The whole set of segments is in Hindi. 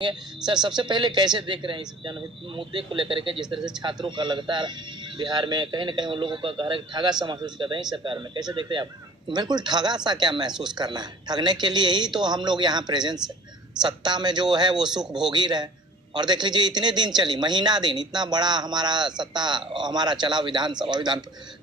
सर, सबसे पहले कैसे देख रहे हैं इस जनहित मुद्दे को लेकर के, जिस तरह से छात्रों का लगातार बिहार में कहीं न कहीं उन लोगों का गहरा ठगा सा महसूस कर रहे हैं इस सरकार में, कैसे देखते हैं आप? बिल्कुल ठगा सा क्या महसूस करना है, ठगने के लिए ही तो हम लोग यहाँ प्रेजेंस है। सत्ता में जो है वो सुख भोग ही रहे। और देख लीजिए इतने दिन चली, महीना दिन इतना बड़ा हमारा सत्ता हमारा चला विधानसभा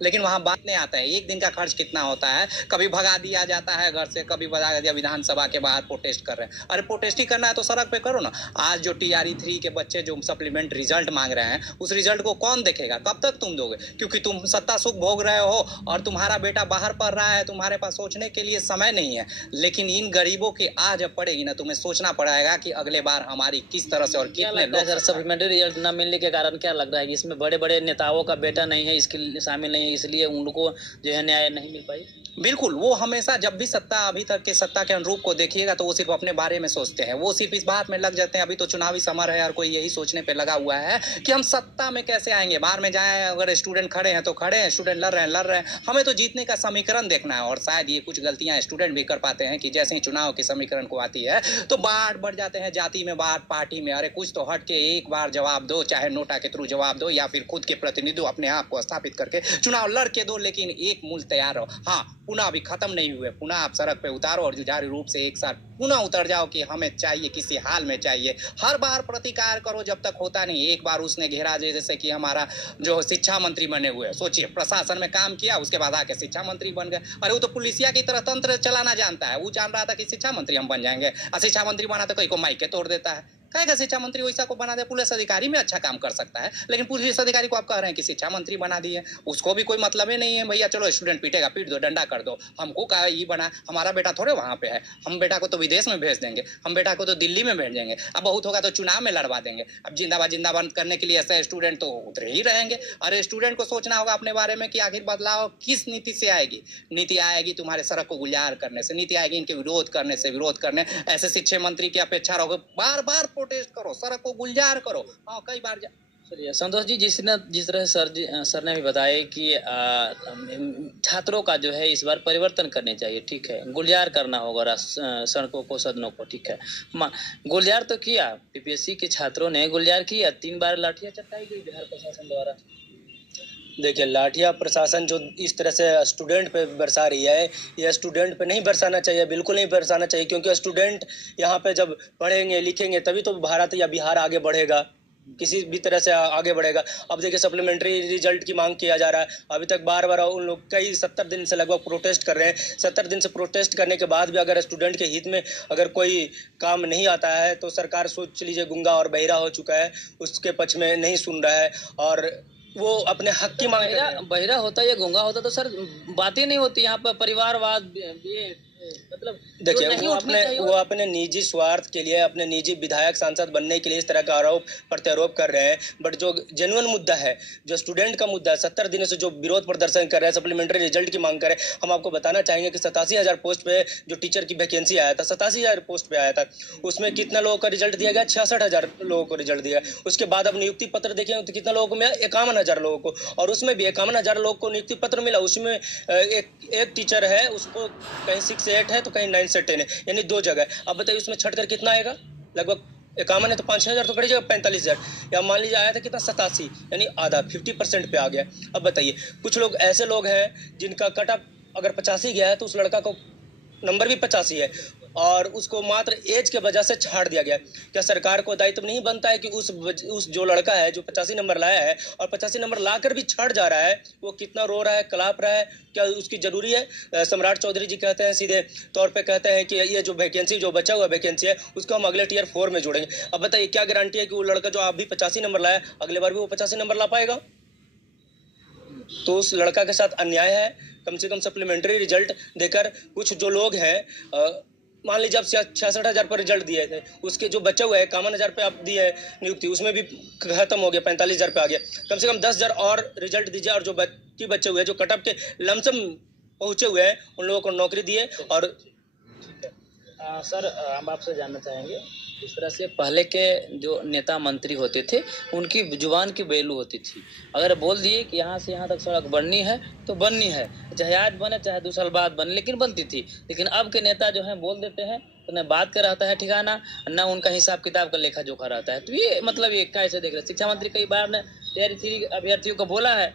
लेकिन वहाँ बात नहीं आता है एक दिन का खर्च कितना होता है। कभी भगा दिया जाता है घर से, कभी भगा दिया विधानसभा के बाहर प्रोटेस्ट कर रहे हैं। अरे प्रोटेस्ट ही करना है तो सड़क पे करो ना। आज जो TRE 3 के बच्चे जो सप्लीमेंट रिजल्ट मांग रहे हैं, उस रिजल्ट को कौन देखेगा? कब तक तुम दोगे? क्योंकि तुम सत्ता सुख भोग रहे हो और तुम्हारा बेटा बाहर पढ़ रहा है, तुम्हारे पास सोचने के लिए समय नहीं है। लेकिन इन गरीबों की आज जब पड़ेगी ना, तुम्हें सोचना पड़ेगा कि अगले बार हमारी किस तरह से और क्या कितने लगता है सर, लोग। सप्लीमेंट्री रिजल्ट न मिलने के कारण क्या लग रहा है कि इसमें बड़े-बड़े नेताओं का बेटा नहीं है, इसके लिए शामिल नहीं है, इसलिए उनको जो है न्याय नहीं मिल पाई? बिल्कुल, वो हमेशा जब भी सत्ता अभी तक के सत्ता के अनुरूप को देखिएगा तो वो सिर्फ अपने बारे में सोचते हैं। वो सिर्फ इस बात में लग जाते हैं। अभी तो चुनावी समर है, हर कोई यही सोचने पे लगा हुआ है कि हम सत्ता में कैसे आएंगे, बाहर में जाएं। अगर स्टूडेंट खड़े हैं तो खड़े हैं, स्टूडेंट लड़ रहे हैं। हमें तो जीतने का समीकरण देखना है। और शायद ये कुछ गलतियां स्टूडेंट भी कर पाते हैं कि जैसे ही चुनाव के समीकरण को आती है तो बाढ़ बढ़ जाते हैं, जाति में बाढ़, पार्टी में। अरे कुछ तो हट के एक बार जवाब दो, चाहे नोटा के थ्रू जवाब दो या फिर खुद के प्रतिनिधि अपने आप को स्थापित करके चुनाव लड़ के दो। लेकिन एक मूल तैयार रहो। हाँ, पुनः अभी खत्म नहीं हुए, पुनः आप सड़क पे उतारो और जुझारू रूप से एक साथ पुनः उतर जाओ कि हमें चाहिए, किसी हाल में चाहिए। हर बार प्रतिकार करो जब तक होता नहीं। एक बार उसने घेरा, जैसे कि हमारा जो शिक्षा मंत्री बने हुए, सोचिए प्रशासन में काम किया, उसके बाद आके शिक्षा मंत्री बन गए। अरे वो तो पुलिसिया की तरह तंत्र चलाना जानता है। वो जान रहा था कि शिक्षा मंत्री हम बन जाएंगे, और शिक्षा मंत्री बना तो कोई को माइक के तोड़ देता है। कहेगा शिक्षा मंत्री वैसा को बना दे। पुलिस अधिकारी में अच्छा काम कर सकता है, लेकिन पुलिस अधिकारी को आप कह रहे हैं कि शिक्षा मंत्री बना दिए। उसको भी कोई मतलब ही नहीं है। भैया चलो स्टूडेंट पीटेगा, पीट दो, डंडा कर दो। हमको कहा ये बना, हमारा बेटा थोड़े वहाँ पे है। हम बेटा को तो विदेश में भेज देंगे, हम बेटा को तो दिल्ली में भेज देंगे। अब बहुत होगा तो चुनाव में लड़वा देंगे। अब जिंदाबाद करने के लिए ऐसे स्टूडेंट तो उतरे ही रहेंगे। अरे स्टूडेंट को सोचना होगा अपने बारे में कि आखिर बदलाव किस नीति से आएगी। नीति आएगी तुम्हारे सड़क को गुलजार करने से, नीति आएगी इनके विरोध करने से। विरोध करने ऐसे शिक्षा मंत्री की अपेक्षा रहोगे, बार बार प्रोटेस्ट करो, सड़क को गुलजार करो। हाँ, कई बार चलिए संतोष जी, जिस तरह सर ने भी बताया कि छात्रों का जो है इस बार परिवर्तन करने चाहिए, ठीक है, गुलजार करना होगा सड़कों को, सदनों को, ठीक है। गुलजार तो किया, PPSC के छात्रों ने गुलजार किया, 3 बार लाठियां चटकाई गई बिहार प्रशासन द्वारा। देखिए, लाठिया प्रशासन जो इस तरह से स्टूडेंट पे बरसा रही है, यह स्टूडेंट पे नहीं बरसाना चाहिए, बिल्कुल नहीं बरसाना चाहिए। क्योंकि स्टूडेंट यहाँ पे जब पढ़ेंगे लिखेंगे तभी तो भारत या बिहार आगे बढ़ेगा, किसी भी तरह से आगे बढ़ेगा। अब देखिए सप्लीमेंट्री रिजल्ट की मांग किया जा रहा है। अभी तक बार बार उन लोग कई 70 दिन से लगभग प्रोटेस्ट कर रहे हैं। 70 दिन से प्रोटेस्ट करने के बाद भी अगर स्टूडेंट के हित में अगर कोई काम नहीं आता है तो सरकार सोच लीजिए गूंगा और बहिरा हो चुका है, उसके पक्ष में नहीं सुन रहा है और वो अपने हक की मांग। बहिरा होता या गूंगा होता तो सर बातें नहीं होती यहाँ पर। परिवारवाद मतलब देखिए, वो अपने निजी स्वार्थ के लिए, अपने निजी विधायक सांसद बनने के लिए इस तरह का आरोप प्रत्यारोप कर रहे हैं। बट जो जेन्युइन मुद्दा है, जो स्टूडेंट का मुद्दा है, 70 दिनों से जो विरोध प्रदर्शन कर रहे हैं, सप्लीमेंट्री रिजल्ट की मांग कर रहे हैं, हम आपको बताना चाहेंगे कि 87,000 पोस्ट पे जो टीचर की वैकेंसी आया था, 87,000 पोस्ट पे आया था, उसमें कितना लोगों का रिजल्ट दिया गया? 66,000 लोगों को रिजल्ट दिया। उसके बाद अब नियुक्ति पत्र देखेंगे तो कितना लोगों को मिला? 51,000 लोगों को। और उसमें भी 51,000 लोगों को नियुक्ति पत्र मिला। उसमें एक टीचर है, उसको कहीं 6 से 8 है तो कहीं 9 से 10 है, यानी 2 जगह। अब बताइए उसमें छट कर कितना आएगा? लगभग 51 है तो 5,000 तो कड़ी जगह 45,000, या मान लीजिए आया था कितना 87, यानी आधा 50% पे आ गया। अब बताइए कुछ लोग ऐसे लोग हैं जिनका कट ऑफ अगर 85 गया है तो उस लड़का को नंबर भी 85 है और उसको मात्र एज के वजह से छाड़ दिया गया। क्या सरकार को दायित्व नहीं बनता है कि उस जो लड़का है जो 85 नंबर लाया है और 85 नंबर लाकर भी छाड़ जा रहा है, वो कितना रो रहा है, कलाप रहा है, क्या उसकी ज़रूरी है? सम्राट चौधरी जी कहते हैं, सीधे तौर पे कहते हैं कि ये जो वैकेंसी, जो बचा हुआ वैकेंसी है, उसको हम अगले Tier 4 में जोड़ेंगे। अब बताइए क्या गारंटी है कि वो लड़का जो अभी 85 नंबर लाया, अगले बार भी वो 85 नंबर ला पाएगा? तो उस लड़का के साथ अन्याय है। कम से कम सप्लीमेंट्री रिजल्ट देकर कुछ जो लोग हैं, मान लीजिए आप 66,000 पर रिजल्ट दिए थे, उसके जो बच्चे हुए 51,000 पे आप दिए नियुक्ति, उसमें भी खत्म हो गया, 45,000 पे आ गया। कम से कम 10,000 और रिजल्ट दीजिए और जो बच्चे हुए जो कटअप के लमसम पहुंचे हुए हैं उन लोगों को नौकरी दिए। और सर हम आपसे जानना चाहेंगे, इस तरह से पहले के जो नेता मंत्री होते थे उनकी जुबान की वैल्यू होती थी। अगर बोल दिए कि यहाँ से यहाँ तक सड़क बननी है तो बननी है, चाहे आज बने चाहे 2 साल बाद बने, लेकिन बनती थी। लेकिन अब के नेता जो हैं बोल देते हैं तो न बात का रहता है ठिकाना, न उनका हिसाब किताब का लेखा जोखा रहता है। तो ये मतलब ये कैसे देख रहे हैं? शिक्षा मंत्री कई बार ने टीआरई 3 अभ्यर्थियों को बोला है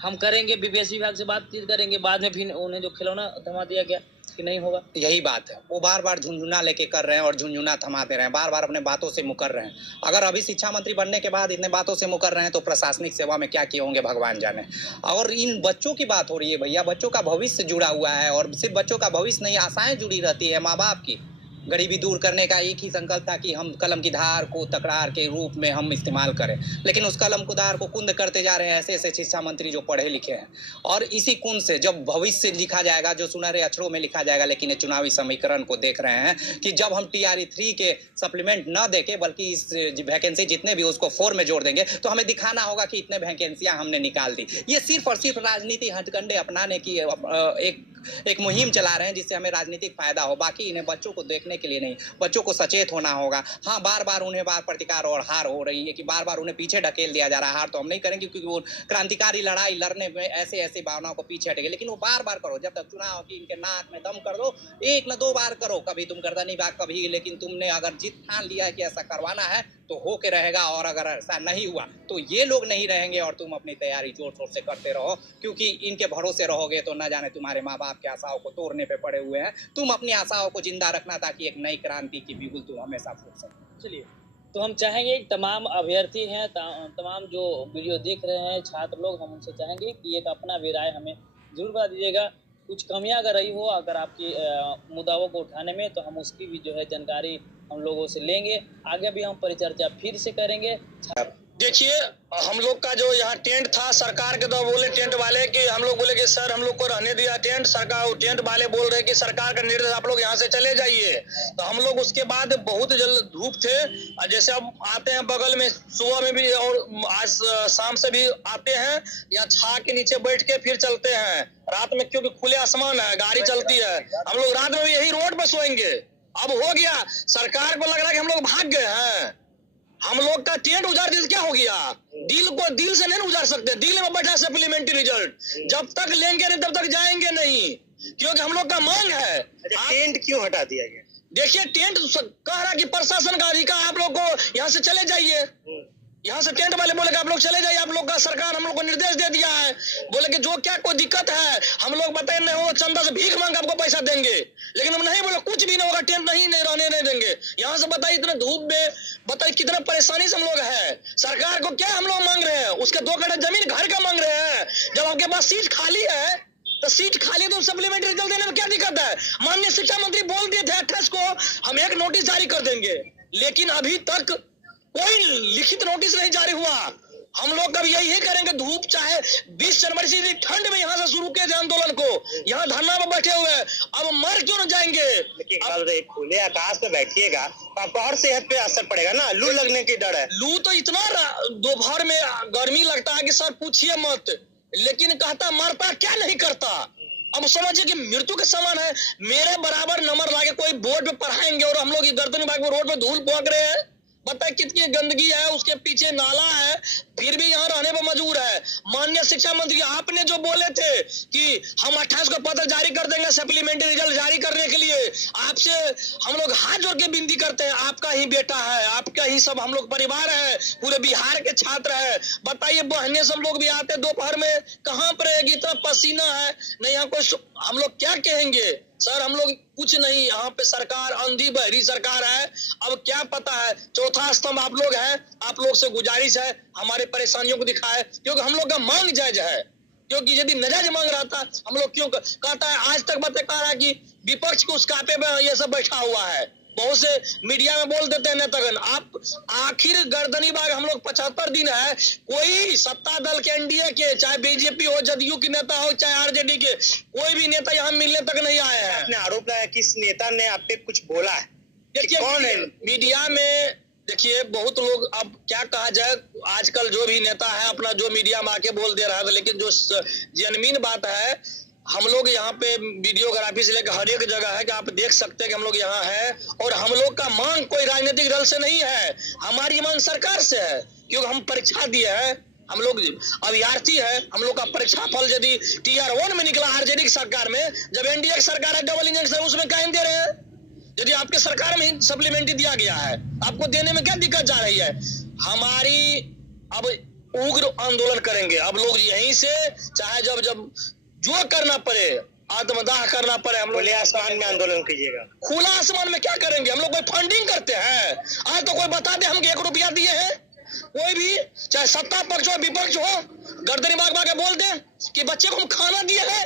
हम करेंगे, बीपीएस विभाग से बातचीत करेंगे, बाद में फिर उन्हें जो खिलौना थमा दिया गया कि नहीं होगा। यही बात है, वो बार बार झुंझुना लेके कर रहे हैं और झुंझुना थमाते रहे हैं, बार बार अपने बातों से मुकर रहे हैं। अगर अभी शिक्षा मंत्री बनने के बाद इतने बातों से मुकर रहे हैं तो प्रशासनिक सेवा में क्या किए होंगे भगवान जाने। और इन बच्चों की बात हो रही है भैया, बच्चों का भविष्य जुड़ा हुआ है, और सिर्फ बच्चों का भविष्य नहीं, आशाएं जुड़ी रहती है माँ बाप की। गरीबी दूर करने का एक ही संकल्प था कि हम कलम की धार को तकरार के रूप में हम इस्तेमाल करें, लेकिन उस कलम की धार को कुंद करते जा रहे हैं ऐसे ऐसे शिक्षा मंत्री जो पढ़े लिखे हैं। और इसी कुंद से जब भविष्य लिखा जाएगा, जो सुनहरे अक्षरों में लिखा जाएगा, लेकिन ये चुनावी समीकरण को देख रहे हैं कि जब हम टीआरई 3 के सप्लीमेंट न देके बल्कि इस वैकेंसी जितने भी उसको 4 में जोड़ देंगे तो हमें दिखाना होगा कि इतने वैकेंसियां हमने निकाल दी। ये सिर्फ और सिर्फ राजनीति हथकंडे अपनाने की एक मुहिम चला रहे हैं जिससे हमें राजनीतिक फायदा हो, बाकी इन्हें बच्चों को देखने के लिए नहीं। बच्चों को सचेत होना होगा। हाँ, बार बार उन्हें बार प्रतिकार और हार हो रही है कि बार बार उन्हें पीछे ढकेल दिया जा रहा है। हार तो हम नहीं करेंगे क्योंकि वो क्रांतिकारी लड़ाई लड़ने में ऐसे ऐसे भावनाओं को पीछे हटेंगे, लेकिन वो बार बार करो जब तक चुनाव की इनके नाक में दम कर दो, 1 न 2 बार करो, कभी तुम गर्दनी बाग कभी, लेकिन तुमने अगर जिद ठान लिया है कि ऐसा करवाना है तो हो के रहेगा। और अगर ऐसा नहीं हुआ तो ये लोग नहीं रहेंगे और तुम अपनी तैयारी जोर शोर से करते रहो, क्योंकि इनके भरोसे रहोगे तो न जाने तुम्हारे माँ बाप की आशाओं को तोड़ने पे पड़े हुए हैं। तुम अपनी आशाओं को जिंदा रखना ताकि एक नई क्रांति की बिगुल तुम हमेशा फूट सको। चलिए, तो हम चाहेंगे तमाम अभ्यर्थी हैं, तमाम जो वीडियो देख रहे हैं छात्र लोग, हम उनसे चाहेंगे कि एक अपना भी राय हमें जरूर बता दीजिएगा। कुछ कमियां अगर रही हो अगर आपकी मुद्दाओं को उठाने में, तो हम उसकी भी जो है जानकारी हम लोगों से लेंगे। आगे भी हम परिचर्चा फिर से करेंगे। देखिए, हम लोग का जो यहाँ टेंट था, सरकार के द्वारा बोले टेंट वाले कि हम लोग बोले कि सर हम लोग को रहने दिया टेंट, सरकार टेंट वाले बोल रहे कि सरकार का निर्देश आप लोग यहाँ से चले जाइए। तो हम लोग उसके बाद बहुत जल्द धूप थे, जैसे अब आते हैं बगल में सुबह में भी और आज शाम से भी आते हैं, यहाँ छा के नीचे बैठ के फिर चलते हैं रात में, क्योंकि खुले आसमान है, गाड़ी चलती है। हम लोग रात में भी यही रोड पे सोएंगे। अब हो गया, सरकार को लग रहा है कि हम लोग भाग गए हैं, हम लोग का टेंट उजाड़ दिया, क्या हो गया? दिल से नहीं उजाड़ सकते। दिल में बैठा सप्लीमेंट्री रिजल्ट, जब तक लेंगे नहीं तब तक जाएंगे नहीं, क्योंकि हम लोग का मांग है। टेंट क्यों हटा दिया गया? देखिए, टेंट कह रहा कि प्रशासन का अधिकार, आप लोग को यहाँ से चले जाइए। यहाँ से टेंट वाले बोले कि आप लोग चले जाइए, आप लोग का सरकार हम लोग को निर्देश दे दिया है। बोले कि जो क्या कोई दिक्कत है हम लोग बताए नहीं हो, चंदा से भीख मांग आपको पैसा देंगे, लेकिन हम नहीं बोले कुछ भी नहीं होगा, टेंट नहीं रहने नहीं देंगे। यहाँ से बताइए इतने धूप में, बताइए कितना परेशानी से हम लोग है। सरकार को क्या हम लोग मांग रहे हैं? उसके 2 कट्ठा जमीन घर का मांग रहे हैं। जब आपके पास सीट खाली है तो सीट खाली तो सप्लीमेंट्री रिजल्ट देने में क्या दिक्कत है? माननीय शिक्षा मंत्री बोल दिए थे 28 को हम एक नोटिस जारी कर देंगे, लेकिन अभी तक कोई लिखित नोटिस नहीं जारी हुआ। हम लोग कब यही करेंगे, धूप चाहे 20 जनवरी से ठंड में यहाँ से शुरू किए थे आंदोलन को, यहाँ धरना में बैठे हुए, अब मर क्यों न जाएंगे? लेकिन खुले आकाश पे बैठिएगा तो आपको और सेहत पे असर पड़ेगा ना, लू लगने की डर है। लू तो इतना दोपहर में गर्मी लगता है कि सर पूछिए मत, लेकिन कहता मरता क्या नहीं करता। अब समझिए कि मृत्यु के समान है। मेरे बराबर नंबर लाके कोई बोर्ड पे पढ़ाएंगे और हम लोग गर्दन बाग में रोड पे धूल पोंक रहे हैं। बताए कितनी गंदगी है, उसके पीछे नाला है, फिर भी यहाँ रहने पर मजबूर है। माननीय शिक्षा मंत्री, आपने जो बोले थे कि हम 28 को पत्र जारी कर देंगे सप्लीमेंट्री रिजल्ट जारी करने के लिए, आपसे हम लोग हाथ जोड़ के विनती करते हैं, आपका ही बेटा है, आपका ही सब हम लोग परिवार है, पूरे बिहार के छात्र है। बताइए, बहने सब लोग भी आते दोपहर में, कहाँ पर रहेगी? इतना पसीना है, नहीं यहाँ कोई, हम लोग क्या कहेंगे? सर हम लोग कुछ नहीं, यहाँ पे सरकार अंधी बहरी सरकार है। अब क्या पता है, चौथा स्तंभ आप लोग हैं, आप लोग से गुजारिश है हमारे परेशानियों को दिखाए, क्योंकि हम लोग का मांग जायज है। क्योंकि यदि नाजायज मांग रहा था हम लोग क्यों कहता है, आज तक बता रहा है कि विपक्ष के उस कापे में ये सब बैठा हुआ है। बहुत से मीडिया में बोल देते हैं नेतागण, आप आखिर गर्दनी बाग हम लोग 75 दिन है, कोई सत्ता दल के एनडीए के, चाहे बीजेपी हो, जदयू की नेता हो, चाहे आरजेडी के, कोई भी नेता यहाँ मिलने तक नहीं आए हैं। आपने आरोप लगाया कि इस नेता ने आप पे कुछ बोला है, देखिए कौन है? मीडिया में देखिए बहुत लोग, अब क्या कहा जाए, आजकल जो भी नेता है अपना जो मीडिया में आके बोल दे रहा है, लेकिन जो जेन्युइन बात है, हम लोग यहाँ पे वीडियोग्राफी से लेकर हर एक जगह है कि आप देख सकते हैं कि हम लोग यहाँ है, और हम लोग का मांग कोई राजनीतिक दल से नहीं है, हमारी मांग सरकार से है। क्योंकि हम परीक्षा दिए हैं, हम लोग अभ्यर्थी है, हम लोग का परीक्षा फल यदि TR1 में निकला आरजेडी की सरकार में, जब एनडीए की सरकार है डबल इंजन से, उसमें काहे दे रहे हैं? यदि आपके सरकार में ही सप्लीमेंट्री दिया गया है, आपको देने में क्या दिक्कत जा रही है? हमारी अब उग्र आंदोलन करेंगे। अब लोग यहीं से चाहे जब जब जो करना पड़े, आत्मदाह करना पड़े, हम लोग खुले आसमान में आंदोलन कीजिएगा। खुला आसमान में क्या करेंगे? हम लोग कोई फंडिंग करते हैं? आज तो कोई बता दे हमको 1 रुपया दिए हैं? कोई भी, चाहे सत्ता पक्ष हो विपक्ष हो, गर्दनी बाग बाग बोल दे कि बच्चे को हम खाना दिए हैं।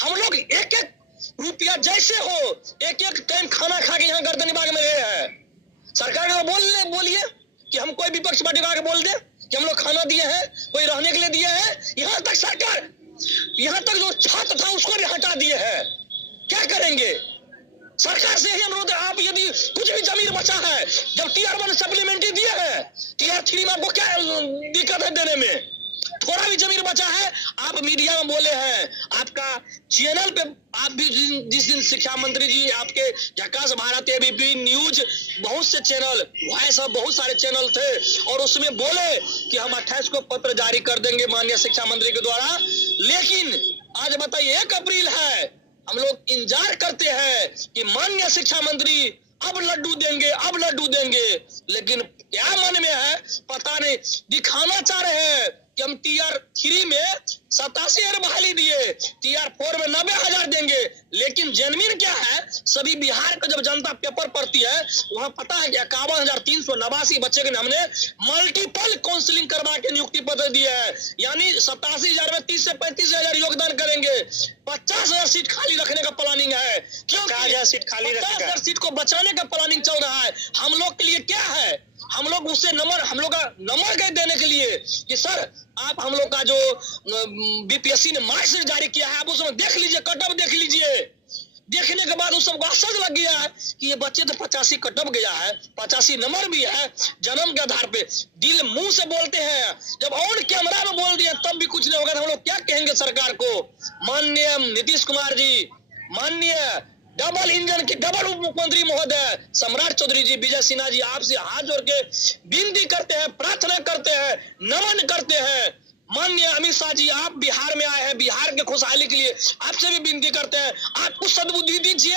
हम लोग 1-1 रुपया जैसे हो 1-1 टाइम खाना खा के यहाँ गर्दनी बाग में गए हैं। सरकार को बोलिए कि हम कोई विपक्ष पार्टी को आके बोल दे कि हम लोग खाना दिए हैं, कोई रहने के लिए दिए हैं। यहाँ तक सरकार, यहाँ तक जो छात्र था उसको भी हटा दिए हैं। क्या करेंगे? सरकार से ही अनुरोध है, आप यदि कुछ भी जमीन बचा है, जब टीआर 1 सप्लीमेंट्री दिए हैं, टीआर 3 में आपको क्या दिक्कत है देने में? थोड़ा भी जमीन बचा है, आप मीडिया में बोले हैं, आपका चैनल पे आप भी जिस दिन शिक्षा मंत्री जी आपके झकास भारत एबीपी न्यूज बहुत से चैनल, वॉइस ऑफ बहुत सारे चैनल थे और उसमें बोले कि हम 28 को पत्र जारी कर देंगे माननीय शिक्षा मंत्री के द्वारा। लेकिन आज बताइए 1 अप्रैल है, हम लोग इंतजार करते हैं कि माननीय शिक्षा मंत्री अब लड्डू देंगे, अब लड्डू देंगे। लेकिन क्या मन में है पता नहीं। दिखाना चाह रहे हैं कि हम टीआर 3 में 87,000 बहाली दिए, टीआर 4 में 90,000 देंगे। लेकिन जेनविन क्या है, सभी बिहार का जब जनता पेपर पढ़ती है वहां पता है कि 51,389 बच्चे के हमने मल्टीपल काउंसलिंग करवा के नियुक्ति पत्र दिए है। यानी 87,000 में 30 से 35,000 योगदान करेंगे। 50,000 सीट खाली रखने का प्लानिंग है। क्यों 50,000 सीट खाली रखने का? 50,000 सीट को बचाने का प्लानिंग चल रहा है। हम लोग के लिए क्या है, हम लोग उससे हम लोग का नंबर कह देने के लिए कि सर आप हम लोग का जो बीपीएससी ने मार्क्स जारी किया है आप उसमें देख लीजिए, कटअप देख लीजिए। देखने के बाद उस सबको आश्चर्य लग गया है कि ये बच्चे तो 85 कटअप गया है, 85 नंबर भी है जन्म के आधार पे। दिल मुंह से बोलते हैं, जब ऑन कैमरा में बोल दिए तब भी कुछ नहीं होगा। हम लोग क्या कहेंगे सरकार को? माननीय नीतीश कुमार जी, माननीय डबल इंजन के डबल उप मुख्यमंत्री महोदय सम्राट चौधरी जी, विजय सिन्हा जी, आपसे हाथ जोड़ के विनती करते हैं, प्रार्थना करते हैं, नमन करते हैं। माननीय अमित शाह जी, आप बिहार में आए हैं, बिहार के खुशहाली के लिए आपसे भी विनती करते हैं, आप कुछ सद्बुद्धि दीजिए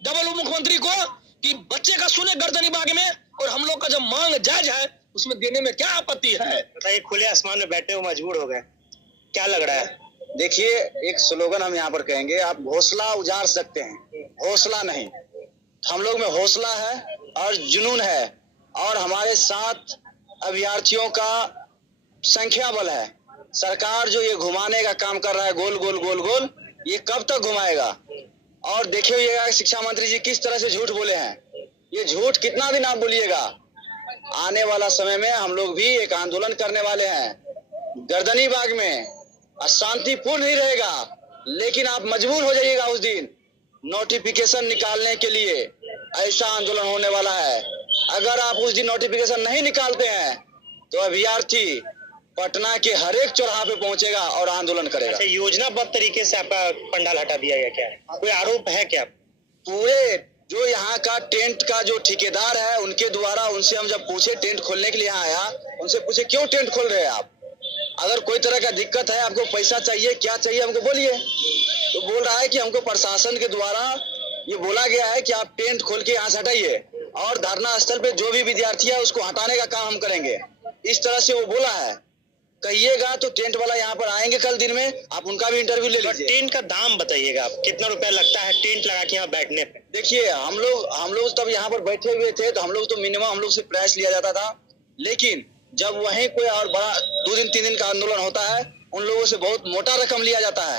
डबल उप मुख्यमंत्री को कि बच्चे का सुने गर्दनी बाग में, और हम लोग का जब मांग जायज है उसमें देने में क्या आपत्ति है? बताइए, खुले आसमान में बैठे हो मजबूर हो गए, क्या लग रहा है? देखिए, एक स्लोगन हम यहाँ पर कहेंगे, आप हौसला उजाड़ सकते हैं, हौसला नहीं। हम लोग में हौसला है और जुनून है और हमारे साथ अभ्यर्थियों का संख्या बल है। सरकार जो ये घुमाने का काम कर रहा है गोल गोल गोल गोल, ये कब तक घुमाएगा? और देखिएगा शिक्षा मंत्री जी किस तरह से झूठ बोले हैं। ये झूठ कितना दिन आप बोलिएगा? आने वाला समय में हम लोग भी एक आंदोलन करने वाले हैं गर्दनी बाग में। शांतिपूर्ण ही रहेगा, लेकिन आप मजबूर हो जाइएगा उस दिन नोटिफिकेशन निकालने के लिए। ऐसा आंदोलन होने वाला है। अगर आप उस दिन नोटिफिकेशन नहीं निकालते हैं तो अभ्यर्थी पटना के हर एक चौराहे पे पहुंचेगा और आंदोलन करेगा। अच्छा, योजनाबद्ध तरीके से आपका पंडाल हटा दिया गया क्या है? कोई आरोप है क्या? पूरे जो यहाँ का टेंट का जो ठेकेदार है उनके द्वारा, उनसे हम जब पूछे टेंट खोलने के लिए यहाँ आया, उनसे पूछे क्यों टेंट खोल रहे हैं आप? अगर कोई तरह का दिक्कत है, आपको पैसा चाहिए, क्या चाहिए हमको बोलिए। तो बोल रहा है कि हमको प्रशासन के द्वारा ये बोला गया है कि आप टेंट खोल के यहाँ से हटाइए और धरना स्थल पे जो भी विद्यार्थी है उसको हटाने का काम हम करेंगे। इस तरह से वो बोला है। कहिएगा तो टेंट वाला यहाँ पर आएंगे कल दिन में, आप उनका भी इंटरव्यू ले लीजिए। टेंट का दाम बताइएगा आप, कितना रुपया लगता है टेंट लगा के यहाँ बैठने पे? देखिए, हम लोग तब यहाँ पर बैठे हुए थे तो हम लोग तो मिनिमम हम लोग से प्राइस लिया जाता था, लेकिन जब वहीं कोई और बड़ा 2 दिन 3 दिन का आंदोलन होता है उन लोगों से बहुत मोटा रकम लिया जाता है।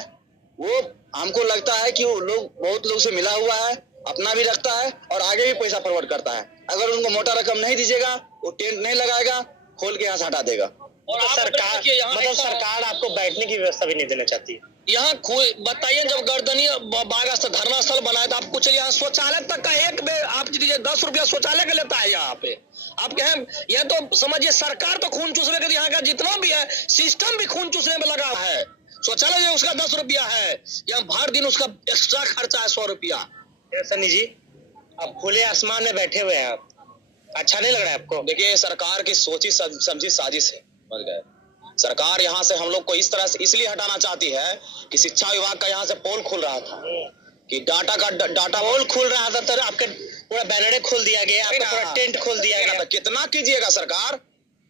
वो हमको लगता है कि वो लोग बहुत लोग से मिला हुआ है, अपना भी रखता है और आगे भी पैसा फॉरवर्ड करता है। अगर उनको मोटा रकम नहीं दीजिएगा वो टेंट नहीं लगाएगा, खोल के यहाँ से हटा देगा। और तो सरकार मतलब सरकार आपको बैठने की व्यवस्था भी नहीं देना चाहती? यहाँ बताइए, जब गर्दनी बाग धरना स्थल बनाए तो आप कुछ यहाँ शौचालय तक का एक बे आप दीजिए 10 रुपया शौचालय का लेता है यहाँ पे। आप कहें यह तो समझिए सरकार तो खून चूसने के, यहाँ का जितना भी है सिस्टम भी खून चूसने में लगा है। शौचालय जो उसका 10 रुपया है, यहाँ हर दिन उसका एक्स्ट्रा खर्चा है 100 रुपया। सनी जी, आप खुले आसमान में बैठे हुए हैं, आप अच्छा नहीं लग रहा है आपको? देखिए, सरकार की सोची समझी साजिश है, समझ गए। सरकार यहाँ से हम लोग को इस तरह से इसलिए हटाना चाहती है कि शिक्षा विभाग का यहाँ से पोल खुल रहा था कि डाटा पोल खुल रहा था। तो आपके पूरा बैनरे खोल दिया गया, आपका पूरा टेंट खोल दिया गया। तो कितना कीजिएगा सरकार?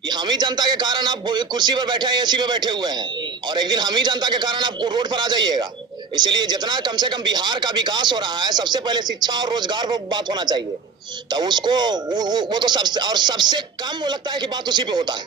ये हम ही जनता के कारण आप कुर्सी पर बैठे हैं, एसी में बैठे हुए हैं, और एक दिन हम ही जनता के कारण आप रोड पर आ जाइएगा। इसलिए जितना कम से कम बिहार का विकास हो रहा है, सबसे पहले शिक्षा और रोजगार पर बात होना चाहिए। तो उसको वो तो सबसे कम वो लगता है कि बात उसी पे होता है,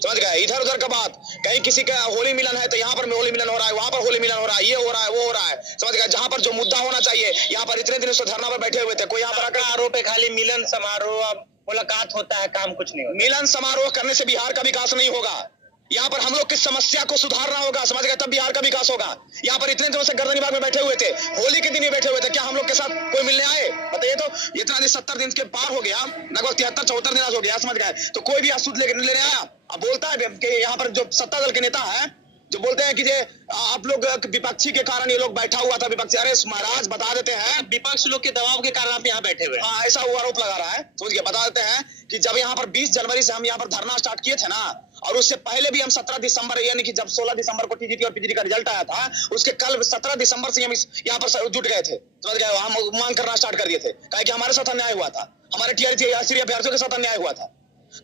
समझ गए? इधर उधर का बात, कहीं किसी का होली मिलन है तो यहाँ पर होली मिलन हो रहा है, वहां पर होली मिलन हो रहा है, ये हो रहा है, वो हो रहा है, समझ गए? जहाँ पर जो मुद्दा होना चाहिए, यहाँ पर इतने दिनों से धरना पर बैठे हुए थे, कोई यहाँ पर आकर आरोप है खाली मिलन समारोह मुलाकात होता है, काम कुछ नहीं होता। मिलन समारोह करने से बिहार का विकास नहीं होगा। यहाँ पर हम लोग की समस्या को सुधारना होगा, समझ गए? तब बिहार का विकास होगा। यहाँ पर इतने दिनों से गर्दनी बाग में बैठे हुए थे, होली के दिन ही बैठे हुए थे, क्या हम लोग के साथ कोई मिलने आए? बताइए तो। इतना दिन 70 दिन के पार हो गया, लगभग 73-74 दिन आज हो गया, समझ गए? तो कोई भी सूद लेने आया? अब बोलता है कि यहाँ पर जो सत्ता दल के नेता है, जो बोलते हैं कि ये आप लोग विपक्षी के कारण ये लोग बैठा हुआ था, विपक्षी। अरे महाराज बता देते हैं, विपक्ष लोग के दबाव के कारण आप यहाँ बैठे हुए। हाँ, ऐसा वो आरोप लगा रहा है, समझ गए? बता देते हैं कि जब यहाँ पर 20 जनवरी से हम यहाँ पर धरना स्टार्ट किए थे ना, और उससे पहले भी हम 17 दिसंबर, यानी कि जब 16 दिसंबर को टीजीटी और पीजीटी का रिजल्ट आया था, उसके कल 17 दिसंबर से हम यहाँ पर जुट गए थे, समझ गए? हम मांग करना स्टार्ट कर दिए थे, कहे कि हमारे साथ अन्याय हुआ था, हमारे टीआरसी अभ्यर्थियों के साथ अन्याय हुआ था।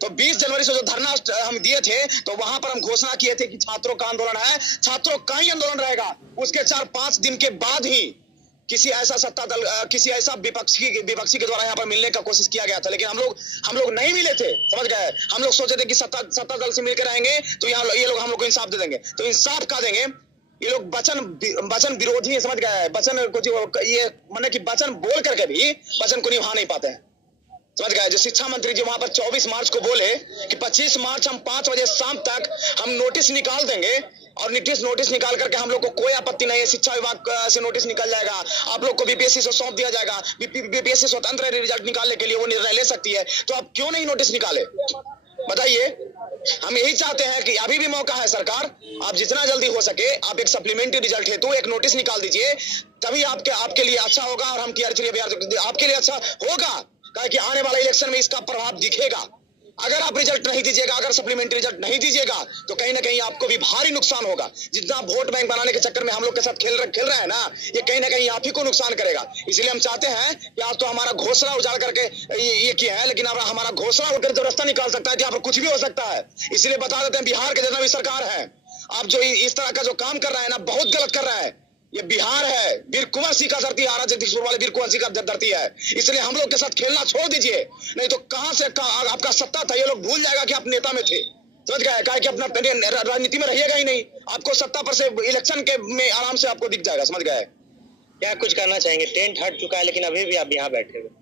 तो 20 जनवरी से जो धरना हम दिए थे, तो वहां पर हम घोषणा किए थे कि छात्रों का आंदोलन है, छात्रों का ही आंदोलन रहेगा। उसके 4-5 दिन के बाद ही किसी ऐसा सत्ता दल, किसी ऐसा विपक्षी के द्वारा यहाँ पर मिलने का कोशिश किया गया था, लेकिन हम लोग नहीं मिले थे, समझ गए? हम लोग सोचे थे कि सत्ता दल से मिलकर रहेंगे तो ये लोग हम लोग को इंसाफ दे देंगे। तो इंसाफ का देंगे? ये लोग वचन विरोधी है, समझ गए? वचन को ये माने कि वचन बोल करके भी वचन को निभा नहीं पाते हैं, समझ गए? जो शिक्षा मंत्री जी वहां पर 24 मार्च को बोले कि 25 मार्च हम 5 बजे शाम तक हम नोटिस निकाल देंगे, और नोटिस निकाल करके हम लोग को कोई आपत्ति नहीं है, शिक्षा विभाग से नोटिस निकल जाएगा, आप लोग को बीपीएससी से सौंप दिया जाएगा, बीपीएससी स्वतंत्र है रिजल्ट निकालने के लिए, वो निर्णय ले सकती है, तो आप क्यों नहीं नोटिस निकाले? बताइए। हम यही चाहते हैं कि अभी भी मौका है सरकार, आप जितना जल्दी हो सके आप एक सप्लीमेंट्री रिजल्ट हेतु एक नोटिस निकाल दीजिए, तभी आपके लिए अच्छा होगा, और हम आपके लिए अच्छा होगा, कि आने वाले इलेक्शन में इसका प्रभाव दिखेगा। अगर आप रिजल्ट नहीं दीजिएगा, अगर सप्लीमेंट्री रिजल्ट नहीं दीजिएगा, तो कहीं ना कहीं आपको भी भारी नुकसान होगा। जितना वोट बैंक बनाने के चक्कर में हम लोग के साथ खेल रहे हैं ना, ये कहीं ना कहीं आप ही को नुकसान करेगा। इसलिए हम चाहते हैं कि आप तो हमारा घोषणा उजाड़ करके ये किया है, लेकिन अब हमारा घोषणा होकर जो रास्ता निकाल सकता है कि यहाँ पर कुछ भी हो सकता है। इसलिए बता देते हैं, बिहार के जितना भी सरकार है, आप जो इस तरह का जो काम कर रहा है ना, बहुत गलत कर रहा है। ये बिहार है, वीर कुंवर सिंह का धरती, आरा जगदीशपुर वाले वीर कुंवर सिंह का धरती है। इसलिए हम लोग के साथ खेलना छोड़ दीजिए, नहीं तो कहां से आपका सत्ता था, ये लोग भूल जाएगा कि आप नेता में थे, समझ गए? कि अपना राजनीति में रहिएगा ही नहीं, आपको सत्ता पर से इलेक्शन के में आराम से आपको दिख जाएगा, समझ गए? क्या कुछ कहना चाहेंगे? टेंट हट चुका है, लेकिन अभी भी आप यहाँ बैठे हुए।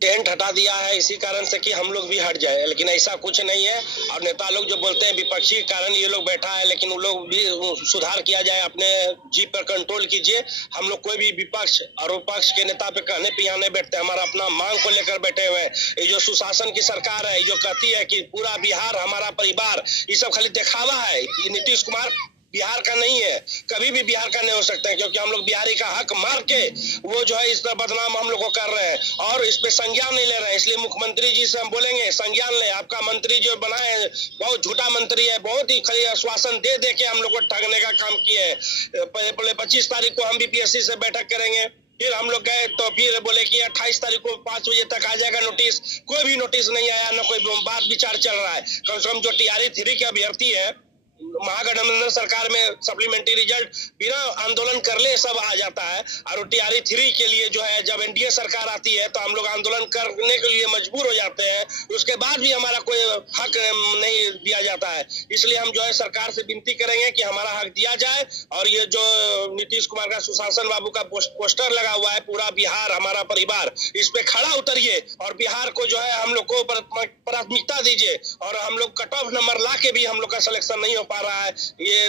टेंट हटा दिया है इसी कारण से कि हम लोग भी हट जाए, लेकिन ऐसा कुछ नहीं है। और नेता लोग जो बोलते हैं विपक्षी के कारण ये लोग बैठा है, लेकिन उन लोग भी सुधार किया जाए, अपने जीप पर कंट्रोल कीजिए। हम लोग कोई भी विपक्ष और विपक्ष के नेता पे कहने पे यहाँ नहीं बैठते, हमारा अपना मांग को लेकर बैठे हुए हैं। ये जो सुशासन की सरकार है, जो कहती है कि पूरा बिहार हमारा परिवार, ये सब खाली दिखावा है। नीतीश कुमार बिहार का नहीं है, कभी भी बिहार का नहीं हो सकता है, क्योंकि हम लोग बिहारी का हक मार के वो जो है इस तरह बदनाम हम लोग को कर रहे हैं, और इस पे संज्ञान नहीं ले रहे हैं। इसलिए मुख्यमंत्री जी से हम बोलेंगे संज्ञान ले, आपका मंत्री जो बनाए बहुत झूठा मंत्री है, बहुत ही खाली आश्वासन दे के हम लोग को ठगने का काम किए है। पहले 25 तारीख को हम बीपीएससी से बैठक करेंगे, फिर हम लोग गए तो फिर बोले कि 28 तारीख को 5 बजे तक आ जाएगा नोटिस। कोई भी नोटिस नहीं आया, न कोई बात विचार चल रहा है। कम से कम जो टीआरई 3 के अभ्यर्थी है, महागठबंधन सरकार में सप्लीमेंट्री रिजल्ट बिना आंदोलन कर ले सब आ जाता है, और टीआरई 3 के लिए जो है जब एनडीए सरकार आती है तो हम लोग आंदोलन करने के लिए मजबूर हो जाते हैं, उसके बाद भी हमारा कोई हक नहीं दिया जाता है। इसलिए हम जो है सरकार से विनती करेंगे कि हमारा हक दिया जाए, और ये जो नीतीश कुमार का सुशासन बाबू का पोस्टर लगा हुआ है पूरा बिहार हमारा परिवार, इस पे खड़ा उतरिए और बिहार को जो है हम लोग को प्राथमिकता दीजिए, और हम लोग कट ऑफ नंबर ला के भी हम लोग का सिलेक्शन नहीं हो पा रहा है, ये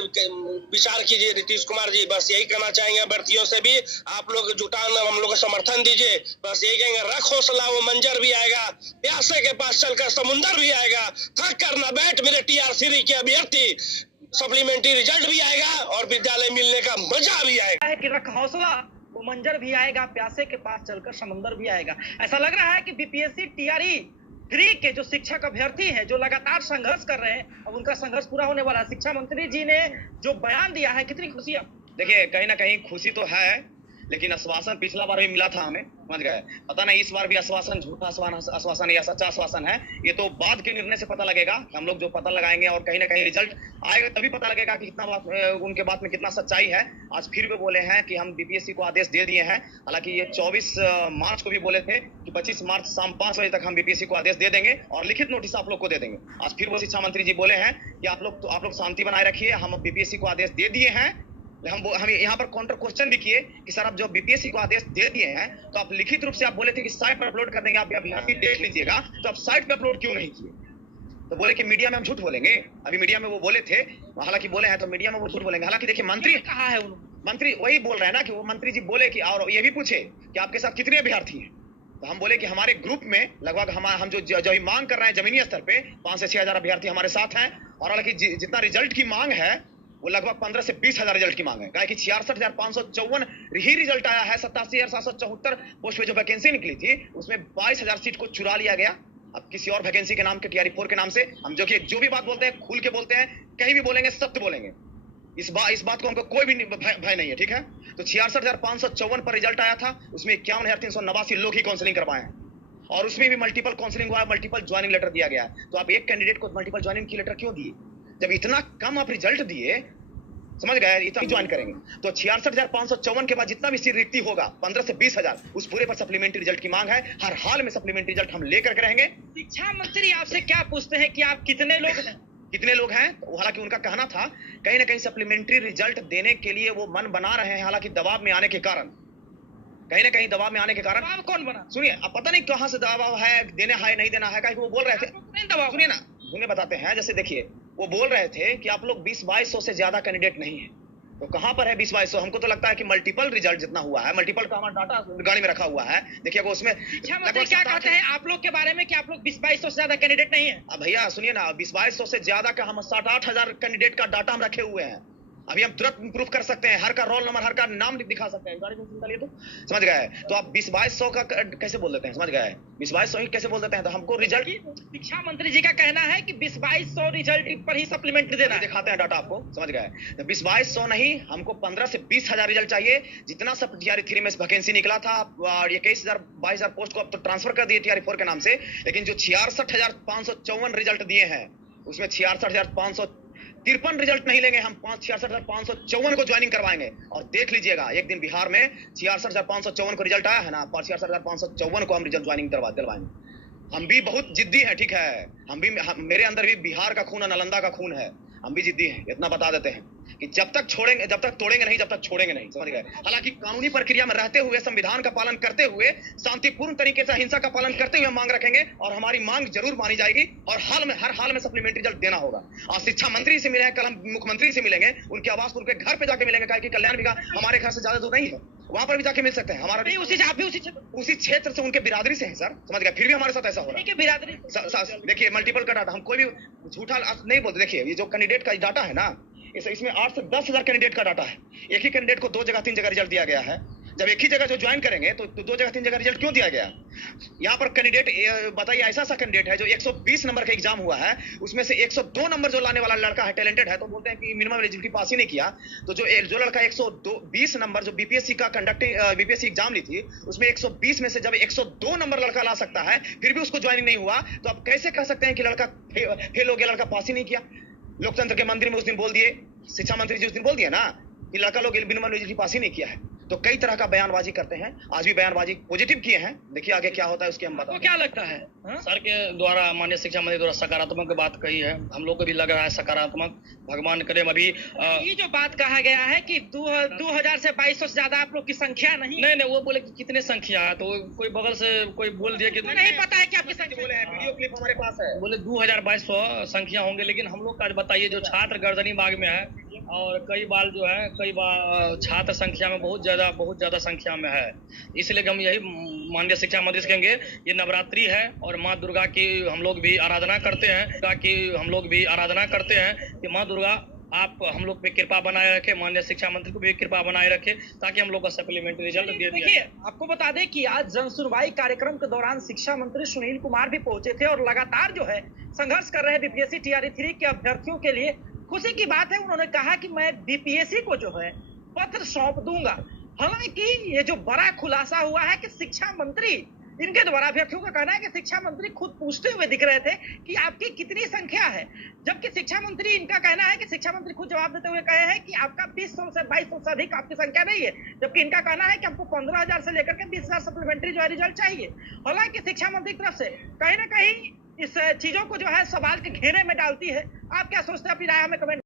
विचार कीजिए नीतीश कुमार जी। बस यही कहना चाहेंगे अभ्यर्थियों से भी, आप लोग जुटान हम लोग को समर्थन दीजिए। बस यही कहेंगे, रख हौसला, वो मंजर भी आएगा, प्यासे के पास चलकर समुंदर भी आएगा, थक कर न बैठ मेरे टीआर3 के अभ्यर्थी, सप्लीमेंट्री रिजल्ट भी आएगा और विद्यालय मिलने का मजा भी आएगा। कि रख हौसला, वो मंजर भी आएगा, प्यासे के पास चलकर समंदर भी आएगा। ऐसा लग रहा है कि बीपीएससी टीआरई 3 के जो शिक्षक अभ्यर्थी हैं, जो लगातार संघर्ष कर रहे हैं, अब उनका संघर्ष पूरा होने वाला है। शिक्षा मंत्री जी ने जो बयान दिया है, कितनी खुशी है? देखिए, कहीं ना कहीं खुशी तो है, लेकिन आश्वासन पिछला बार भी मिला था हमें, समझ गए। पता नहीं इस बार भी आश्वासन झूठा आश्वासन या सच्चा आश्वासन है, ये तो बाद के निर्णय से पता लगेगा। हम लोग जो पता लगाएंगे और कहीं ना कहीं रिजल्ट आएगा तभी पता लगेगा कि कितना उनके बात में कितना सच्चाई है। आज फिर भी बोले हैं कि हम बीपीएससी को आदेश दे दिए हैं, हालांकि ये 24 मार्च को भी बोले थे कि 25 मार्च शाम 5 बजे तक हम बीपीएससी को आदेश दे देंगे और लिखित नोटिस आप लोग को दे देंगे। आज फिर वो शिक्षा मंत्री जी बोले हैं कि आप लोग शांति बनाए रखिए, हम बीपीएससी को आदेश दे दिए हैं। हम यहाँ पर काउंटर क्वेश्चन भी किए कि सर आप जो बीपीएससी को आदेश दे दिए हैं तो आप लिखित रूप से आप बोले थे कि साइट पर अपलोड कर देंगे, आप अभी देख लीजिएगा, तो आप साइट पे अपलोड क्यों नहीं किए? तो बोले कि मीडिया में हम झूठ बोलेंगे। अभी मीडिया में वो बोले थे, हालांकि बोले हैं तो मीडिया में वो झूठ बोलेंगे। हालांकि देखिए मंत्री कहा है मंत्री वही बोल रहे हैं ना कि वो मंत्री जी बोले कि और ये भी पूछे कि आपके साथ कितने अभ्यर्थी हैं, तो हम बोले कि हमारे ग्रुप में लगभग हम जो मांग कर रहे हैं जमीनी स्तर पे 5 से 6 हजार अभ्यर्थी हमारे साथ हैं, और हालांकि जितना रिजल्ट की मांग है वो लगभग 15 से 20 हजार रिजल्ट की मांग है। कहा कि 66,554 ही रिजल्ट आया है। 87,774 पोस्ट पे जो वैकेंसी निकली थी उसमें 22,000 सीट को चुरा लिया गया। अब किसी और वैकेंसी के नाम के TRE 4 के नाम से हम जो भी बात बोलते हैं खुल के बोलते हैं, कहीं भी बोलेंगे सत्य बोलेंगे। इस बात को हमको कोई भी भय नहीं है, ठीक है। तो 66,554 पर रिजल्ट आया था, उसमें 51,389 लोग ही काउंसलिंग करवाए हैं, और उसमें भी मल्टीपल काउंसलिंग हुआ है, मल्टीपल ज्वाइनिंग लेटर दिया गया। तो आप एक कैंडिडेट को मल्टीपल ज्वाइनिंग की लेटर क्यों दिए? जब इतना कम आप रिजल्ट दिए, समझ गए, इतना ज्वाइन करेंगे तो 66,554 के बाद जितना भी सीट रिक्ति होगा 15 से 20 हजार, उस पूरे पर सप्लीमेंट्री रिजल्ट की मांग है। हर हाल में सप्लीमेंट्री रिजल्ट हम लेकर के रहेंगे। शिक्षा मंत्री आपसे क्या पूछते हैं कि आप कितने लोग हैं? तो हालांकि उनका कहना था कहीं ना कहीं सप्लीमेंट्री रिजल्ट देने के लिए वो मन बना रहे हैं, हालांकि दबाव में आने के कारण, कहीं ना कहीं दबाव में आने के कारण। दबाव कौन बना? सुनिए, अब पता नहीं कहां से दबाव है, देना है नहीं देना है, कहीं वो बोल रहे थे। दबाव सुनिए ना, उन्हें बताते हैं। जैसे देखिए वो बोल रहे थे कि आप लोग 20-2200 से ज्यादा कैंडिडेट नहीं है, तो कहां पर है 20-2200? हमको तो लगता है कि मल्टीपल रिजल्ट जितना हुआ है, मल्टीपल का हमारा डाटा गाड़ी में रखा हुआ है। देखिए वो उसमें शिक्षा मंत्री क्या कहते हैं आप लोग के बारे में कि आप लोग 20-2200 से ज्यादा कैंडिडेट नहीं है? अब भैया सुनिए ना, 20-2200 से ज्यादा का हम 7-8 हजार कैंडिडेट का डाटा हम रखे हुए हैं। अभी हम तुरंत प्रूफ कर सकते हैं, हर का रोल नंबर, हर का नाम दिखा सकते हैं। गाड़ी में चिंता लिए तो समझ गए। तो आप 20-2200 का कैसे बोल देते हैं? समझ गए, 20-2200 ही कैसे बोल देते हैं? तो हमको रिजल्ट, शिक्षा मंत्री जी का कहना है कि 20-2200 रिजल्ट पर ही सप्लीमेंट्री देना है। दिखाते हैं डाटा आपको, समझ गए। 20-2200 नहीं, हमको 15 से 20 हजार रिजल्ट चाहिए। जितना सब TRE 3 में वैकेंसी निकला था, और 21,000-22,000 पोस्ट को अब तो ट्रांसफर कर दिए TRE 4 के नाम से, लेकिन जो 66,554 रिजल्ट दिए हैं उसमें 66,553 रिजल्ट नहीं लेंगे हम, 66,554 को ज्वाइनिंग करवाएंगे। और देख लीजिएगा एक दिन बिहार में 66,554 को रिजल्ट आया है ना, 66,554 को हम रिजल्ट ज्वाइनिंग दिलवाएंगे। हम भी बहुत जिद्दी हैं, ठीक है। मेरे अंदर भी बिहार का खून है, नालंदा का खून है, हम भी जिद्दी हैं। इतना बता देते हैं कि जब तक तोड़ेंगे नहीं, जब तक छोड़ेंगे नहीं, समझ गए। हालांकि कानूनी प्रक्रिया में रहते हुए, संविधान का पालन करते हुए, शांतिपूर्ण तरीके से हिंसा का पालन करते हुए मांग रखेंगे, और हमारी मांग जरूर मानी जाएगी। और हर हाल में सप्लीमेंट्री रिजल्ट देना होगा। और शिक्षा मंत्री से मिले हैं, कल हम मुख्यमंत्री से मिलेंगे, उनके आवास पर, उनके घर पे जाके मिलेंगे, कि कल्याण विकास हमारे घर से ज्यादा दूर नहीं है, वहां पर भी जाके मिल सकते हैं। हमारा भी उसी क्षेत्र से, उनके बिरादरी से है सर, समझ गए। फिर भी हमारे साथ ऐसा हो रहा है। बिरादरी देखिए मल्टीपल का डाटा, हम कोई भी झूठा नहीं बोलते। देखिए ये जो कैंडिडेट का डाटा है ना, इसमें 8 से 10 हजार कैंडिडेट का डाटा है। एक ही कैंडिडेट को 2 जगह 3 जगह रिजल्ट दिया गया है। जब एक ही जगह जो ज्वाइन करेंगे तो 2 जगह 3 जगह रिजल्ट क्यों दिया गया? यहाँ पर कैंडिडेट बताइए, ऐसा कैंडिडेट है जो 120 नंबर का एग्जाम हुआ है, उसमें से 102 नंबर जो लाने वाला लड़का है, टैलेंटेड है, तो बोलते हैं कि मिनिमम एलिजिबिलिटी पास ही नहीं किया। तो जो लड़का 120 नंबर जो बीपीएससी का बीपीएससी एग्जाम ली थी, उसमें 120 में से जब 102 नंबर लड़का ला सकता है, फिर भी उसको ज्वाइनिंग नहीं हुआ, तो आप कैसे कह सकते हैं कि लड़का फेल हो गया, लड़का पास ही नहीं किया? लोकतंत्र के मंदिर में उस दिन बोल दिए, शिक्षा मंत्री जी उस दिन बोल दिए ना कि लड़का लोग मिनिमम एलिजिबिलिटी पास ही नहीं किया है। तो कई तरह का बयानबाजी करते हैं, आज भी बयानबाजी पॉजिटिव किए हैं। देखिए आगे क्या होता है उसकी हम बताएं। क्या लगता है सर के द्वारा, माननीय शिक्षा मंत्री द्वारा सकारात्मक बात कही है, हम लोग को भी लग रहा है सकारात्मक। भगवान करे अभी ये जो बात कहा गया है कि 2000 से 2200 से ज्यादा आप लोग की संख्या नहीं, वो बोले कि कितने संख्या है, तो कोई बगल से कोई बोल दिया कि नहीं पता है कि आपकी संख्या बोले हैं, वीडियो क्लिप हमारे पास है, बोले 2200 संख्या होंगे। लेकिन हम लोग का बताइए, जो छात्र गर्दनी बाग में है, और कई बार छात्र संख्या में बहुत ज्यादा संख्या में है। इसलिए हम यही माननीय शिक्षा मंत्री से कहेंगे, ये नवरात्रि है और माँ दुर्गा की हम लोग भी आराधना करते हैं कि माँ दुर्गा आप हम लोग पे कृपा बनाए रखे, माननीय शिक्षा मंत्री को भी कृपा बनाए रखे, ताकि हम लोग का सप्लीमेंट्री रिजल्ट दे दिया। आपको बता दें कि आज जन सुनवाई कार्यक्रम के दौरान शिक्षा मंत्री सुनील कुमार भी पहुंचे थे, और लगातार जो है संघर्ष कर रहे हैं बीपीएससी TRE 3 के अभ्यर्थियों के लिए। खुशी की बात है, उन्होंने कहा कि मैं बीपीएससी को जो है पत्र सौंप दूंगा। हालांकि ये जो बड़ा खुलासा हुआ है कि शिक्षा मंत्री इनके द्वारा अभ्यर्थियों का कहना है कि शिक्षा मंत्री खुद पूछते हुए दिख रहे थे कि आपकी कितनी संख्या है, जबकि शिक्षा मंत्री इनका कहना है कि शिक्षा मंत्री खुद जवाब देते हुए कहे हैं कि आपका 2000 से 2200 से अधिक आपकी संख्या नहीं है, जबकि इनका कहना है कि हमको 15,000 से लेकर के 20,000 सप्लीमेंट्री जो है रिजल्ट चाहिए। हालांकि शिक्षा मंत्री की तरफ से कहीं ना कहीं इस चीजों को जो है सवाल के घेरे में डालती है। आप क्या सोचते हैं, अपनी राय हमें कमेंट